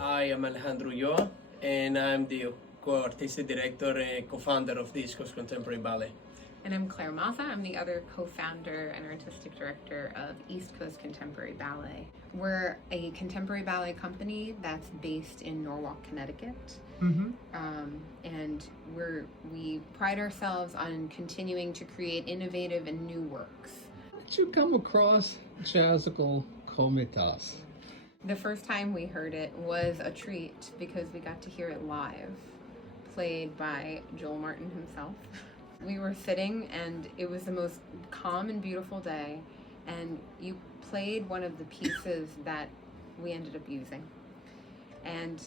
I am Alejandro Ulloa, and I'm the co-artistic director and co-founder of the East Coast Contemporary Ballet. And I'm Claire Mazza. I'm the other co-founder and artistic director of East Coast Contemporary Ballet. We're a contemporary ballet company that's based in Norwalk, Connecticut. Mm-hmm. And we pride ourselves on continuing to create innovative and new works. How did you come across Jazzical Komitas? The first time we heard it was a treat because we got to hear it live, played by Joel Martin himself. We were sitting and it was the most calm and beautiful day, and you played one of the pieces that we ended up using. And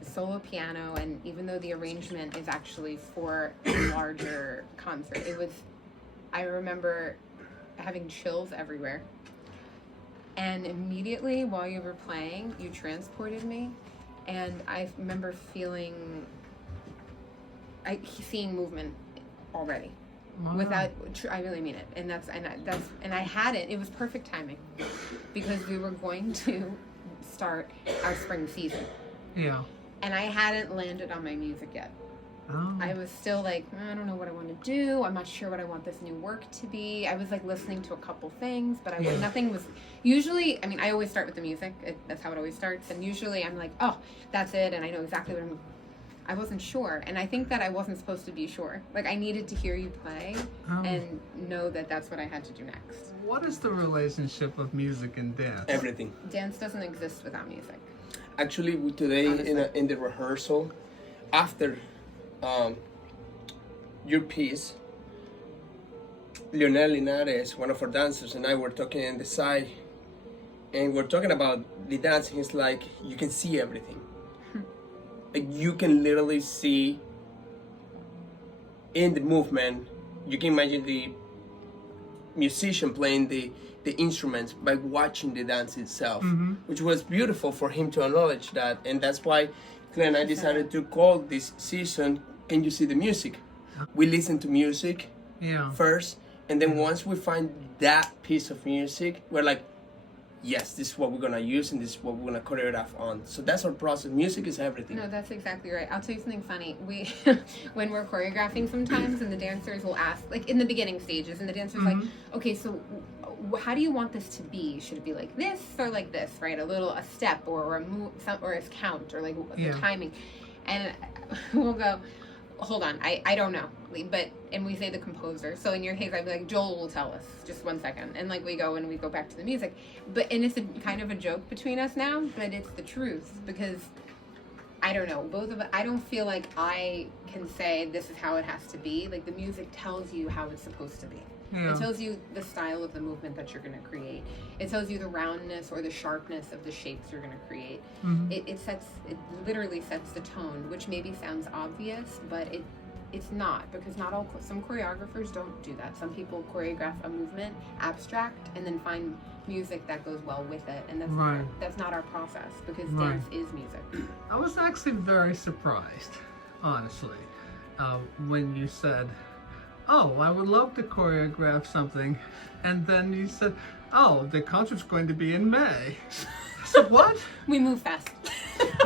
solo piano, and even though the arrangement is actually for a larger concert, I remember having chills everywhere. And immediately while you were playing, you transported me, and I remember seeing movement already. Wow. I really mean it, and I had it. It was perfect timing because we were going to start our spring season. Yeah. And I hadn't landed on my music yet. Oh. I was still like, I don't know what I want to do. I'm not sure what I want this new work to be. I was like listening to a couple things, but nothing was. Usually, I mean, I always start with the music. That's how it always starts. And usually, I'm like, oh, that's it, and I know exactly what I wasn't sure, and I think that I wasn't supposed to be sure. Like, I needed to hear you play and know that that's what I had to do next. What is the relationship of music and dance? Everything. Dance doesn't exist without music. Actually, today in the rehearsal, after your piece, Leonel Linares, one of our dancers, and I were talking in the side, and we're talking about the dancing. It's like you can see everything. Like you can literally see in the movement. You can imagine the musician playing the instruments by watching the dance itself, which was beautiful for him to acknowledge that. And that's why Claire and I decided to call this season Can You See the Music? We listen to music first, and then once we find that piece of music, we're like, yes, this is what we're gonna use, and this is what we're gonna choreograph on. So that's our process. Music is everything. No, that's exactly right. I'll tell you something funny. We, when we're choreographing sometimes, and the dancers will ask, like in the beginning stages, and the dancers like, okay, so how do you want this to be? Should it be like this or like this, right? A step or a move, or a count, or like the timing. And we'll go, hold on, I don't know. And we say the composer. So in your case, I'd be like, Joel will tell us. Just 1 second. And like we go back to the music. And it's kind of a joke between us now, but it's the truth, because I don't know, both of us, I don't feel like I can say this is how it has to be. Like the music tells you how it's supposed to be. Yeah. It tells you the style of the movement that you're going to create. It tells you the roundness or the sharpness of the shapes you're going to create. It literally sets the tone, which maybe sounds obvious, but it's not, because some choreographers don't do that. Some people choreograph a movement abstract and then find music that goes well with it, and that's not our process, because dance is music. I was actually very surprised, honestly, when you said, oh, I would love to choreograph something, and then you said, oh, the concert's going to be in May. So what? We move fast.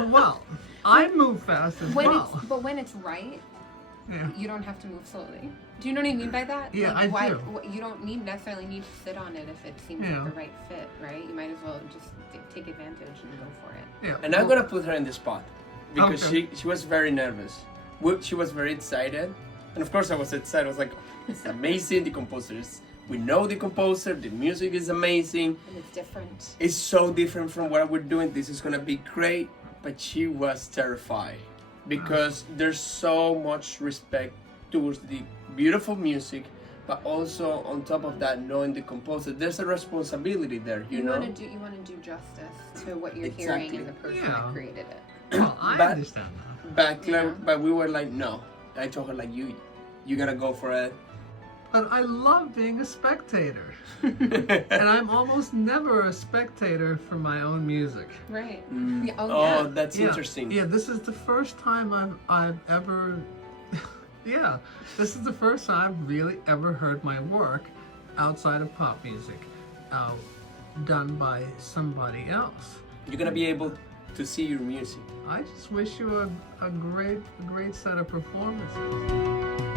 Well, I move fast as well. But when it's right, you don't have to move slowly. Do you know what I mean by that? Yeah, like, I do. You don't necessarily need to sit on it if it seems like the right fit, right? You might as well just take advantage and go for it. Yeah. And I'm gonna put her in the spot because she was very nervous. She was very excited, and of course I was excited. I was like, it's amazing. We know the composer. The music is amazing. And it's different. It's so different from what we're doing. This is gonna be great. But she was terrified because there's so much respect towards the beautiful music, but also on top of that, knowing the composer, there's a responsibility there. You know, you want to do justice to what you're hearing and the person that created it. Well, I understand that. But we were like, no. I told her like, you gotta go for it. But I love being a spectator. And I'm almost never a spectator for my own music. Right. Oh, that's interesting. Yeah, this is the first time I've ever... this is the first time I've really ever heard my work outside of pop music done by somebody else. You're gonna be able to see your music. I just wish you a great set of performances.